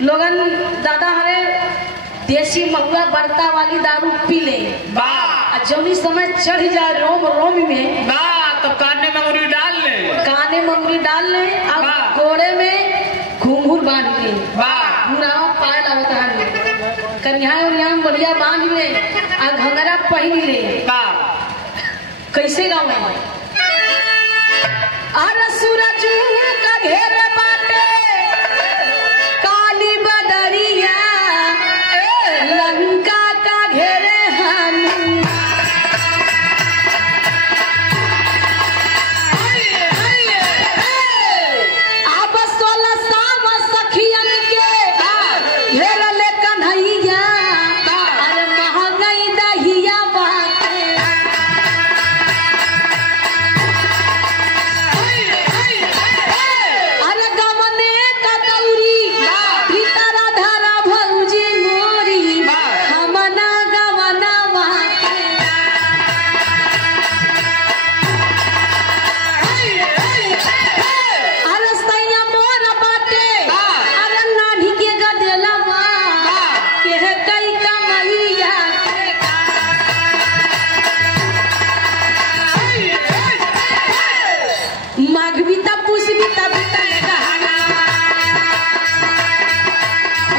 लोगन दादा हरे देसी महुआ बरता वाली दारू पी ले जौनी समय चढ़ जाए रोम रोम में तो काने मंगूरी डाल ले, काने मंगूरी डाल ले और गोड़े में घूंघूर बांध के मुराव पाए लगता है कन्या और यहाँ बढ़िया बांध ले और घंगरा पहन ले। कैसे गाँव है अरे सूरज का घेरे बाटे काली बदरिया लंका का घेरे हम अब 16 साव सखियन के घेर ले कन्हैया अरे महंगाई दहिया बाटे अरे गमने का दौरी भीतर धरा भौजी मोरी हमना गवना बाटे अरे सैया मोर बाटे अरे नानी के गदेला बा के कई कमैया माघविता पुष्पिता बिता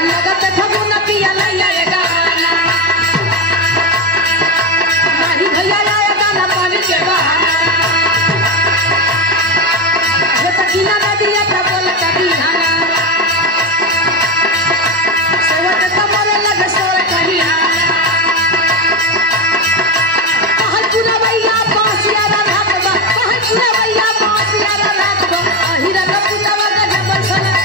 लगत फगुन पिया लैया गाना माही भैया आया गाना पानी के बहाना ये तकीना नदिया का बोल कदीहाना सोवत कमर लगे सोर कहिहाना कहल पूरा भैया बासिया रात बा कहल पूरा भैया बासिया रात बा अहिरा का पुतवा का जब छना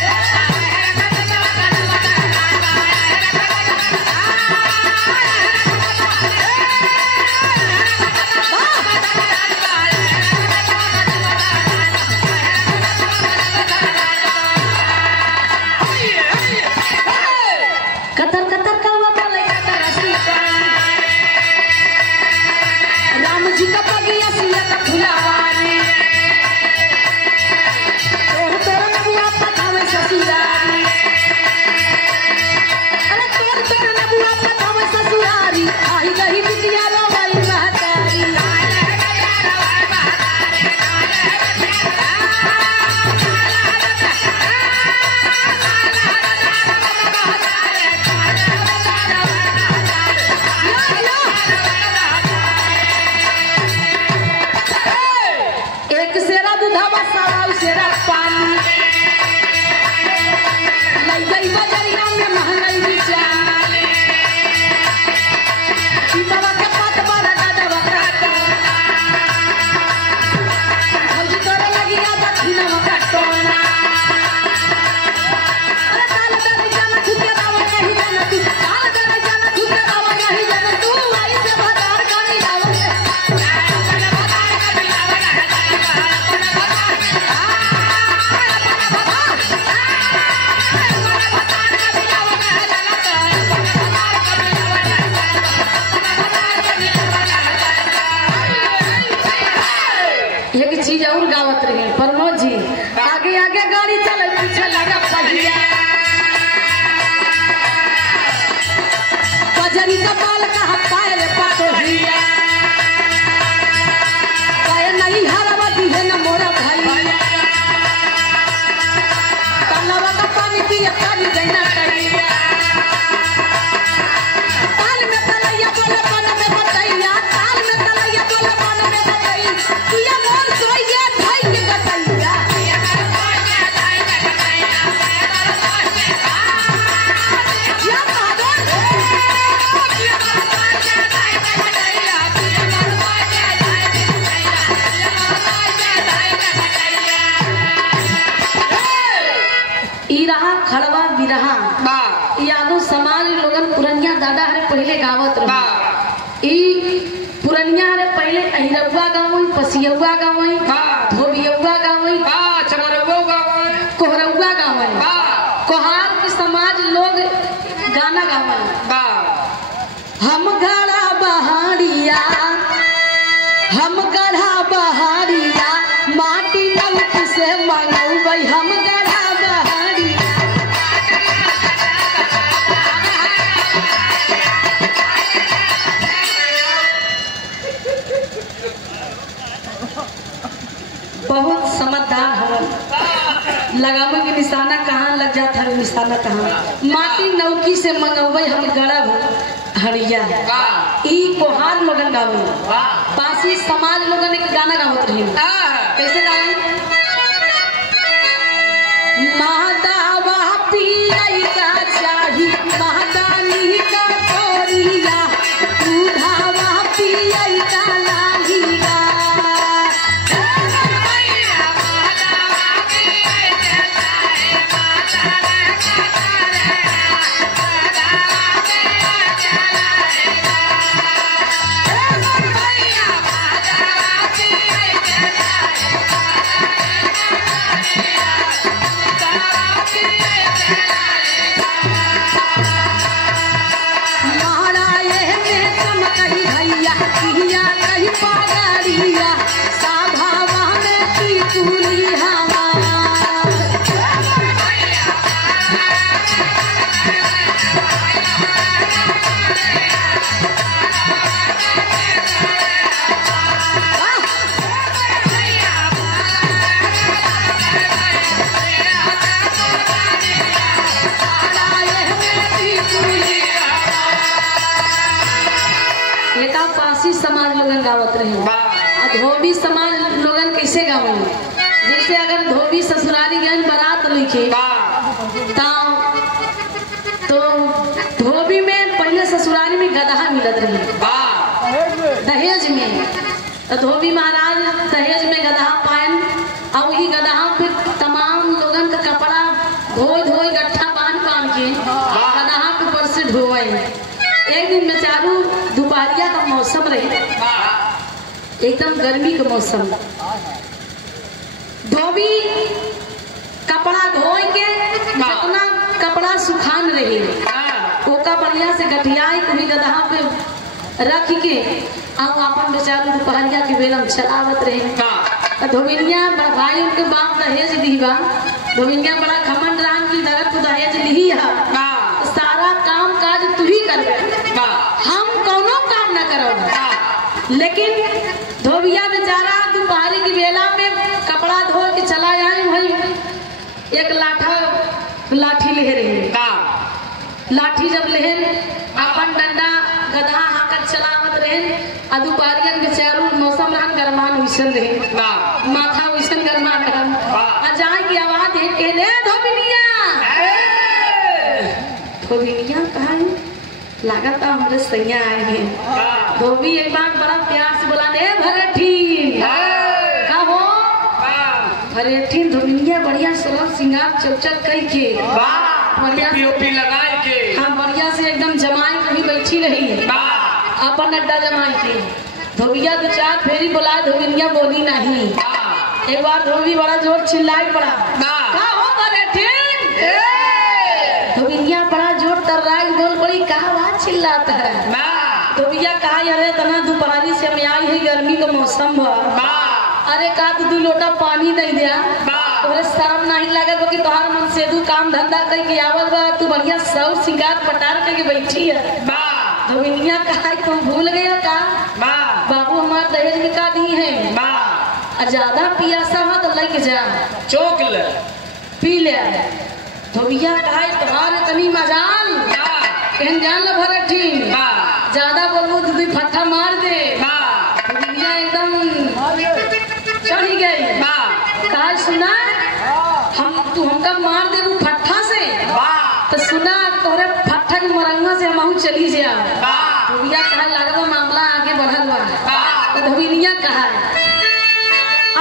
कतर कतर कौवा बोले कतर हंसी राम जी का बगिया सिया का फुलवारी तोर तोर नबुआ पठावे ससुरारी अरे तोर तोर नबुआ पठावे ससुरारी आई गही बिटिया रोवाई महतारी एक सेरा दूधावा सारा सेरा पानी लई गई बजरिया में महंगाई बिचार सीतावा के पात बारा दादा काटो भौजी तोरे लगिया दक्षिणा काटोना अरे ताल ताल जाना छुके रावा नहीं जाना तू ताल ताल जाना छुके रावा नहीं जाना तू आई से भतार कानी लावो एक चीज और गावत रहे प्रमोद जी आगे आगे गाड़ी चले पीछे लगा पहिया बजरी का बाल का पाए रे पाटो हिया पाए नहीं हरवा दिहे न मोरा भैया तलवा का पानी पिए पानी देना कहिया ताल में तलैया बोले मन में बतैया ताल में तलैया बोले मन में बतैया पिया मोर सोइया भाई के गतैया या बहादुर ई रहा खड़वा बिरहा यादव समाज लोगन पुरनिया दादा हरे पहले गावत रहे ई पुरनिया हरे पहले अहिरवा गावई पसियवा गावई धोबियवा गावई कोहरवा गावई कोहार के समाज लोग गाना गावई हम गढ़ा बहारिया हम गढ़ा बहारिया माटी लौट से मंगौबै हम गढ़ा बहारिया के निशाना कहाँ माटी नौकी से मंगवे हम गड़ब हरिया ई कोहार लोगन गावे पासी समाज लोगन एक गाना गावत रहे कैसे गावे महादावा पियाई का चाही महादानी का तोरिया दूधावा पियाई का लाहिया समाज लोगन गावत रहे धोबी समाज लोगन कैसे गावे जैसे अगर धोबी ससुराली गए बारात लेके तो धोबी में पहले ससुराली में गदहा मिलत रही दहेज में तो धोबी महाराज दहेज में गदहा पायन और वही गदहा पे तमाम लोगन का कपड़ा धोई धोई गट्ठा बांध के गदहा के ऊपर से ढोए एक दिन बेचारू दोपहरिया का मौसम रहे एकदम गर्मी का मौसम धोबी कपड़ा धोई के जितना कपड़ा सुखान रहे ओका बढ़िया से गठियाई कभी गदहा पे रख के अब अपन बेचारू दोपहरिया के बेलम चलावत रहे धोबिनिया भाई उनके बाप दहेज दी बा धोबिनिया बड़ा घमंड राम की दरद को दहेज ली है सारा काम काज तू ही कर हम कोनो काम न करो लेकिन धोबिया बेचारा दोपहरी की बेला में कपड़ा धो के चला जाए भाई एक लाठी ले रहे लाठी जब ले अपन डंडा गधा हाकत चलावत रहे दोपहरिया बेचारू मौसम रहन गरमान विसन रहे माथा विसन गरमा रहन जाए की आवाज है के ले धोबिनिया कहा लागत हमरे सैया आए हैं धोबी एक बार बड़ा प्यार से बोला ने भरेठीन कहो भरेठीन धोबिनिया बढ़िया सोलह सिंगार चौचक कई के बढ़िया पीओपी लगाए के हाँ बढ़िया से एकदम जमाई कभी बैठी रही अपन अड्डा जमाई के धोबिया दो चार फेरी बोला धोबिनिया बोली नहीं एक बार धोबी बड़ा जोर चिल्लाए पड़ा कहो भरेठीन धोबिनिया बड़ा जोर तर्राक बोल पड़ी कहा बात चिल्लाता है धोबिया कहा अरे तना दोपहरी से हम आई है गर्मी का मौसम अरे का तू 2 लोटा पानी नहीं दिया तोरे शर्म नहीं लगे कि तोहार मन से तू काम धंधा करके आवल बा तू बढ़िया सब सिंगार पटार करके बैठी है धोबिनिया कहा तुम भूल गया का बाबू हमारे दहेज में का दी है ज्यादा पियासा हो तो लेके जा चौक ले पी ले धोबिया कहा तुम्हारे तनी मजाल कहन जान लो भरेठीन ज्यादा बोलबो तो तू फट्टा मार दे धोबिया एकदम चढ़ी गई कहा सुना तू हमका मार दे फट्टा से तो सुना तोरे फट्टा के मरंगा से हम चली जा धोबिया कहा लगा मामला आगे बढ़ल बा तो धोबिया कहा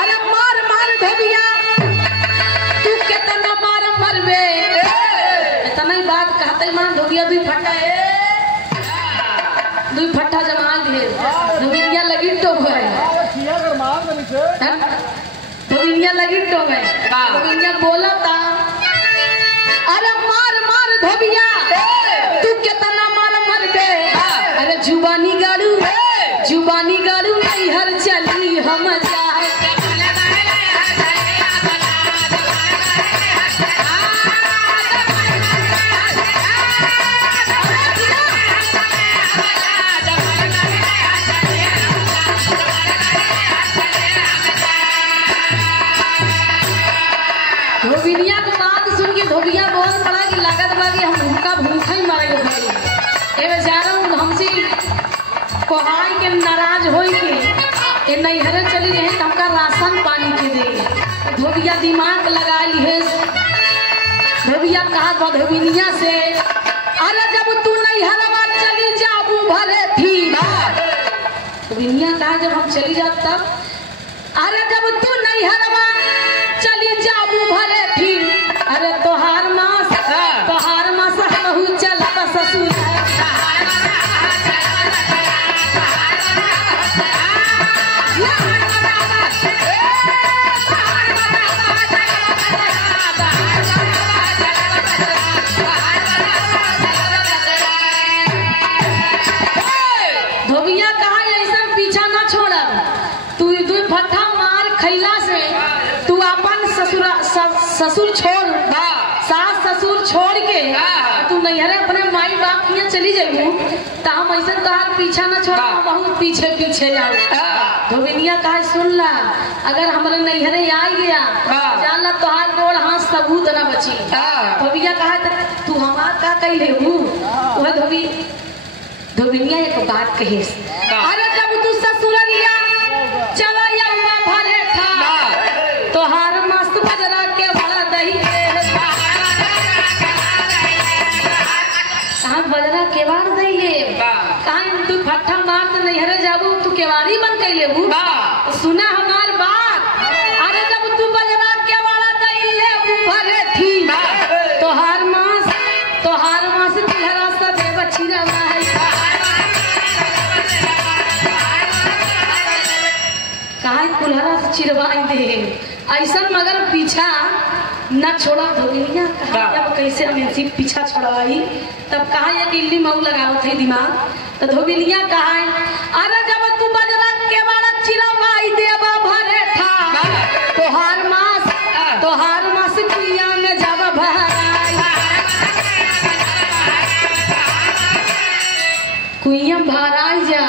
अरे मार मार धोबिया तू कितना मार मरबे इतना ही बात कहते मां धोबिया 2 फट्टा 2 फट्टा जमा दिए धोबिया लगी तो है धोबिया लगी तो है धोबिया बोला था अरे मार मार धोबिया तू कितना मार मरबे अरे जुबानी गाड़ू नहीं हर चली हम जाए धोबिया की बात सुन के धोबिया बोल पड़ा कोहाई के नाराज होई के ए नैहरे चली रहे तो हमका राशन पानी के दे। धोबिया दिमाग लगा ली है। धोबिया कहा धोबिनिया से अरे जब तू नैहरवा चली जाबू भरे थी। धोबिनिया कहा जब हम चली जाब तब अरे जब तू नैहरवा चली जाबू भरे थी। अरे तोहार मास हमहू चलब ससुर। धोबिया कहा ऐसा पीछा ना छोड़ा। तू दू भट्ठा मार खैला से तू अपन ससुर छोड़ सास ससुर छोड़ के तू नैहरे अपने माई बाप के चली जाबू तो हम ऐसा तोहार पीछा ना छोड़ा। बहुत पीछे पीछे आओ। धोबिनिया कहा सुन ला अगर हमारे नैहरे आ गया जान ला तोहार गोड़ हाथ सबूत ना बची। धोबिया कहा तू हमार का कही लेबू। वह धोबिनिया एक बात कही अरे जब तू ससुरलिया चवैया भरे था तोहार मस्त बजरा के बड़ा दही कहाँ बजरा केवाड़ दही कहाँ तू भट्ठा मार तो नैहरे जाबू तू केवाड़ी बन के लेबू। सुना हमार बात अरे जब तू बजरा केवाड़ा दही लेबू भरे थी तोहार मास चेहरा सब बच्ची रहा है। कहा कुल्हरा से चिरवाई दे ऐसा मगर पीछा न छोड़ा। धोबिनिया कहा जब कैसे हम इनसे पीछा छोड़वाई तब कहा ये गिल्ली मऊ लगाओ थे दिमाग। तो धोबिनिया कहा अरे जब तू बजरा के बाड़ा चिरवाई देवा भरे था तोहार मास कुइया में जब भराई कुइया भराई जा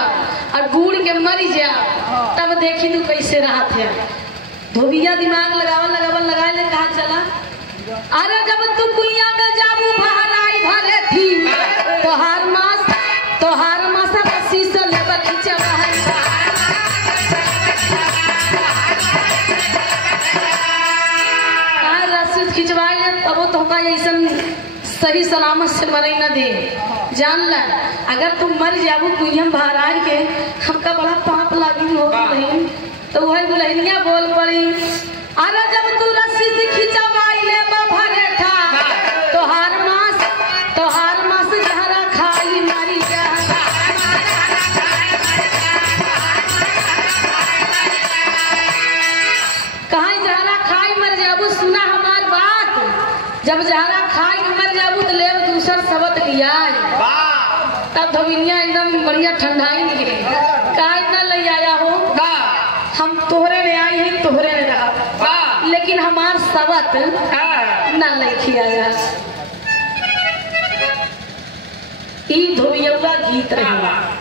और गुड़ के मरी जा तब देखी तू कैसे रहा थे। धोबिया दिमाग लगाए ले कहा चला अरे जब तू कुइया में जाबू भराई भरे थी तोहार मास रस्सी से लेकर खिंचवा है। रस्सी खिंचवाई ले तब तो होगा ऐसा सही सलामत से मरई न दे। जान ला अगर तुम मर जाबू कुइया भराई के हमका बड़ा पाप लागी हो गई। तो वही दुल्हनिया बोल पड़ी अरे जब तू रस्सी से खिंचवाई ले भरे था तोहार मास जहरा खाई मारी जा। कहाँ जहरा खाई मर जाबू। सुना हमार बात जब जहरा खाई मर जाबू तो ले दूसर सबत लिया। तब धोबिनिया एकदम बढ़िया ठंडाई निकले कहा इतना ले आया हो हम तोहरे में आई हैं तोहरे में रहा लेकिन हमार सबत न लेके आया। ई धोबियवा गीत रहे।